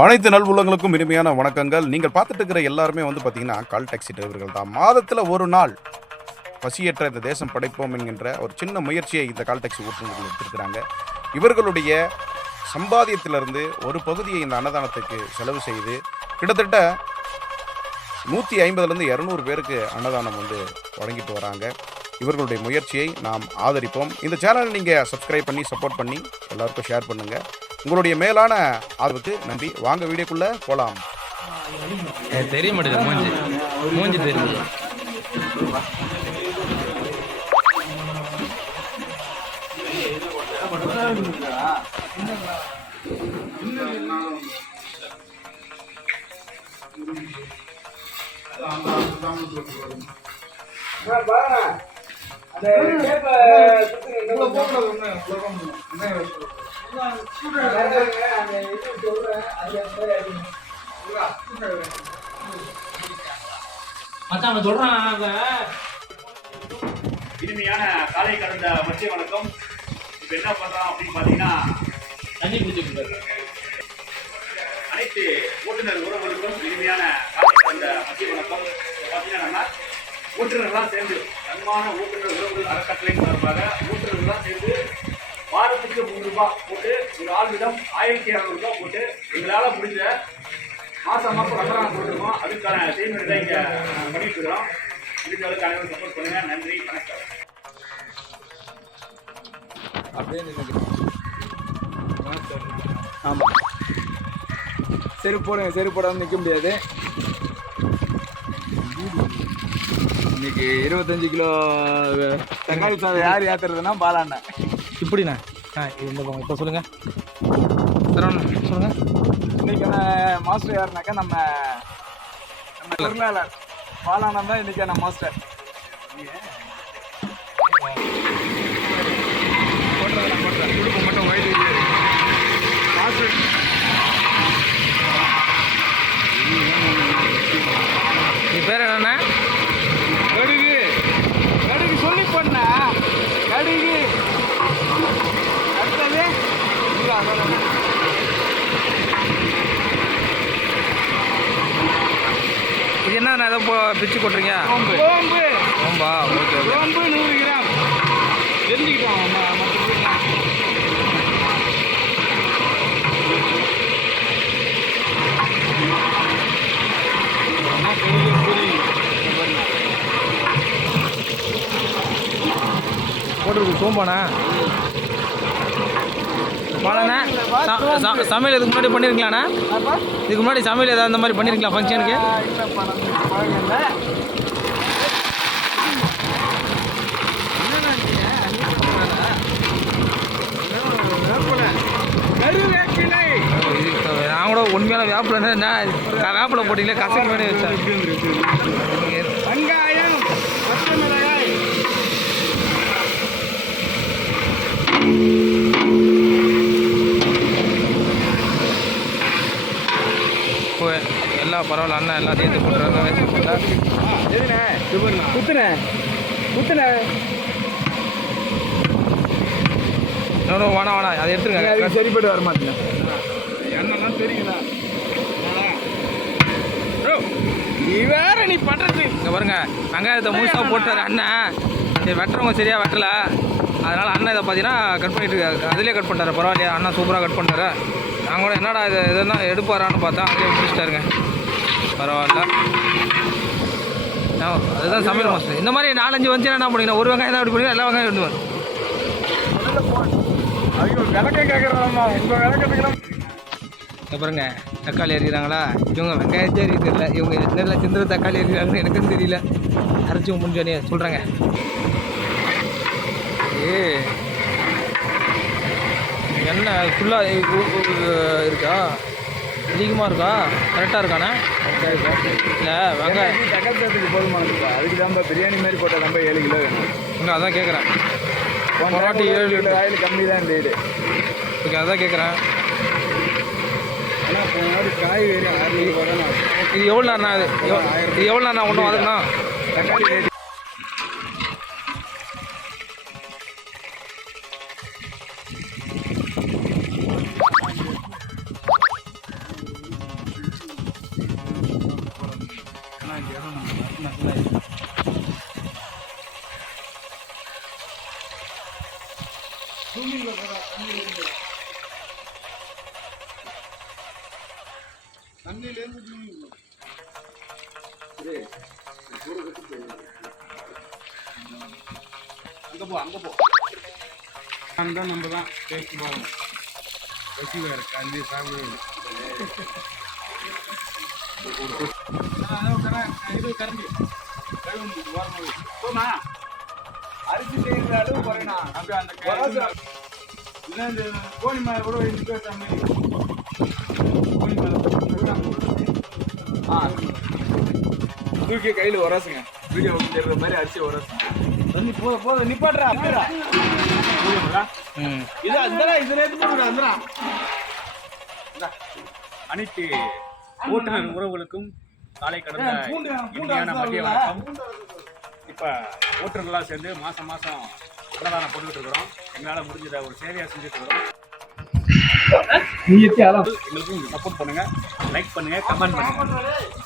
அனைத்து நல்வுள்ளங்களுக்கும் இனிமையான வணக்கங்கள். நீங்கள் பார்த்துட்டு இருக்கிற எல்லாருமே பார்த்தீங்கன்னா கால் டாக்ஸி டிரைவர்கள் தான். மாதத்தில் ஒரு நாள் பசியற்ற இந்த தேசம் படைப்போம் என்கின்ற ஒரு சின்ன முயற்சியை இந்த கால் டாக்ஸி ஓட்டுநர்கள் எடுத்திருக்கிறாங்க. இவர்களுடைய சம்பாதியத்திலிருந்து ஒரு பகுதியை இந்த அன்னதானத்துக்கு செலவு செய்து கிட்டத்தட்ட 150லேருந்து 200 பேருக்கு அன்னதானம் வழங்கிட்டு வராங்க. இவர்களுடைய முயற்சியை நாம் ஆதரிப்போம். இந்த சேனலை நீங்கள் சப்ஸ்கிரைப் பண்ணி சப்போர்ட் பண்ணி எல்லாருக்கும் ஷேர் பண்ணுங்கள். உங்களுடைய மேலான ஆர்வத்துக்கு நன்றி. வாங்க வீடியோக்குள்ளே போகலாம். தெரிய மாட்டேங்குது, மூஞ்சி தெரியுது. இனிமையான காலை கடந்த மத்திய வணக்கம். இப்போ என்ன பண்றோம் அப்படின்னு பார்த்தீங்கன்னா, தண்ணி குடிச்சுட்டு அனைத்து ஓட்டுநர் உறவுகளுக்கும் இனிமையான காலை கடந்த மத்திய வணக்கம். பார்த்தீங்கன்னா நம்ம ஓட்டுநர்கள்லாம் சேர்ந்து தன்மான ஓட்டுநர் உறவுகள் அறக்கட்டளை சார்பாக ஓட்டுநர்கள்லாம் சேர்ந்து வாரத்துக்கு 3 ரூபாய் போட்டு ஒரு ஆள் வீதம் 1200 ரூபாய் போட்டு எங்களால் முடிஞ்ச மாதம் ரமலான் போட்டுருக்கோம். அதுக்கான செய்முறை இங்கே பண்ணிட்டு இருக்கிறோம். இதுக்கு அனைவரும் சப்போர்ட் பண்ணுங்க. நன்றி, வணக்கம். ஆமாம், செருப்பு போடுங்க. செருப்பு போடாமல் நிற்க முடியாது. இன்னைக்கு 25 கிலோ தக்காளி சாதம் யார் ஏற்றுறதுன்னா பாலாண்ணா. இப்படிண்ணா இப்போ சொல்லுங்கள் சொல்லுங்கள். இன்னைக்கான மாஸ்டர் யாருனாக்கா நம்ம பொருளாளர் பாலாண்ணா தான் இன்னைக்கான மாஸ்டர். குடும்பம் மட்டும் வயது மாஸ்டர். நீ பேர் என்னண்ணா? கடுகு. கடுகு சொல்லி பண்ண கடுகு. அடுத்தது இது என்ன ஏதோ பிச்சு போட்டுறீங்க? சோம்பு. சோம்பா? Okay okay. சோம்பு 100 கிராம் தெரிஞ்சுக்கிட்டோம். போட்டுருக்கு சோம்பாண்ணா. பாலண்ணா, சமையல் இதுக்கு முன்னாடி பண்ணியிருக்கலாண்ணா? இதுக்கு முன்னாடி சமையல் ஏதாவது அந்த மாதிரி பண்ணியிருக்கலாம் ஃபங்க்ஷனுக்கு? நான் கூட உண்மையான வேப்பில் என்ன வேப்பில் போட்டிங்களே கசக்கு வேண்டி வச்சேன். வெங்காயம், பச்சை மிளகாய், எல்லாம் பரவாயில்ல. அண்ணா எல்லாம் சேர்த்து போட்டுறாங்க. குத்துன வேணாம் அதை எடுத்துருங்க. சரிப்பட்டு வர மாட்டேங்க. எண்ணெல்லாம் தெரியுங்களா? நீ வேற நீ பண்ணுறது. இங்கே பாருங்க, வெங்காயத்தை முழுசாக போட்டார் அண்ணன். சரி, வெட்டுறவங்க சரியாக வெட்டலை. அதனால் அண்ணன் இதை பார்த்தீங்கன்னா கட் பண்ணிட்டு இருக்காரு. அதிலே கட் பண்ணிட்டாரு. பரவாயில்லையா, அண்ணா சூப்பராக கட் பண்ணிட்டாரு. நாங்கள் கூட என்னடா இது எதுனா எடுப்பாரான்னு பார்த்தா அதிலே முடிச்சிட்டாருங்க. பரவாயில்ல. அதுதான் சமையல் மாஸ்டர். இந்த மாதிரி 4-5 வந்துச்சுன்னா என்ன பண்ணிங்கன்னா, ஒரு வெங்காயம் தான் அப்படி பண்ணி எல்லா வெங்காயம் எடுத்துவேன். அவங்க விளக்கம் கேட்குறாங்கம்மா. உங்கள் விளக்கத்துக்கெல்லாம் பாருங்க, தக்காளி எறிகிறாங்களா? இவங்க வெங்காயத்தே எரிய தெரியல. இவங்க என்னென்ன சிந்திர தக்காளி எறிகிறாங்கன்னு எனக்கும் தெரியல. அரைச்சி முடிஞ்சோடனே சொல்கிறாங்க. எண்ணெய் ஃபுல்லாக இருக்கா? அதிகமாக இருக்கா? கரெக்டாக இருக்காண்ணா? இல்லை, வெங்காயம் தக்காளி சாதத்துக்கு போதுமானதுப்பா. அதுக்கு தான்ப்பா பிரியாணி மாதிரி போட்டால் தான்ப்பா 7 கிலோ வேணும். இல்லை, அதான் கேட்குறேன். பரோட்டி 7 கிலோ ஆயில் கம்மி தான் இந்த இது. ஓகே, அதான் கேட்குறேன். ஆனால் போன மாதிரி காய்கறி 600 ரூபா தான். இது எவ்வளோ நேரம்ண்ணா? இது எவ்வளோ நேரம் ஒன்றும் அதுக்குண்ணா? தக்காளி ரேட்டு அங்க போ அங்க போ. தான் நம்ம தான் டேஸ்ட் போகணும். பசி வேறு கல்வி சாப்பிடு. இது கரண்டி போமா. அரிசி செய்கிற அளவு குறையணும். அப்படியே அந்த இல்லை இந்த கோழி மேலே கூட இது பேசுகிற மாதிரி கோழி மேலே தூக்கி கையில் உரசுங்க. வீடியோ தெரிகிற மாதிரி அரிசி உரசுங்க. போதும் நிப்பாட்டுறா. இது அந்தரா இது ரேட்டு போடுறா. அந்தரா அனைத்து ஓட்டுநர் உறவுகளுக்கும் காலை கடந்த இனிமையான மதிய வணக்கம். இப்போ ஓட்டுநர்களாக சேர்ந்து மாதம் மாதம் அன்னதானம் போட்டுக்கிட்டு இருக்கிறோம். எங்களால் முடிஞ்சதை ஒரு சேவையாக செஞ்சுட்டு இருக்கிறோம். எங்களுக்கும் சப்போர்ட் பண்ணுங்கள், லைக் பண்ணுங்கள், கமெண்ட் பண்ணுங்கள்.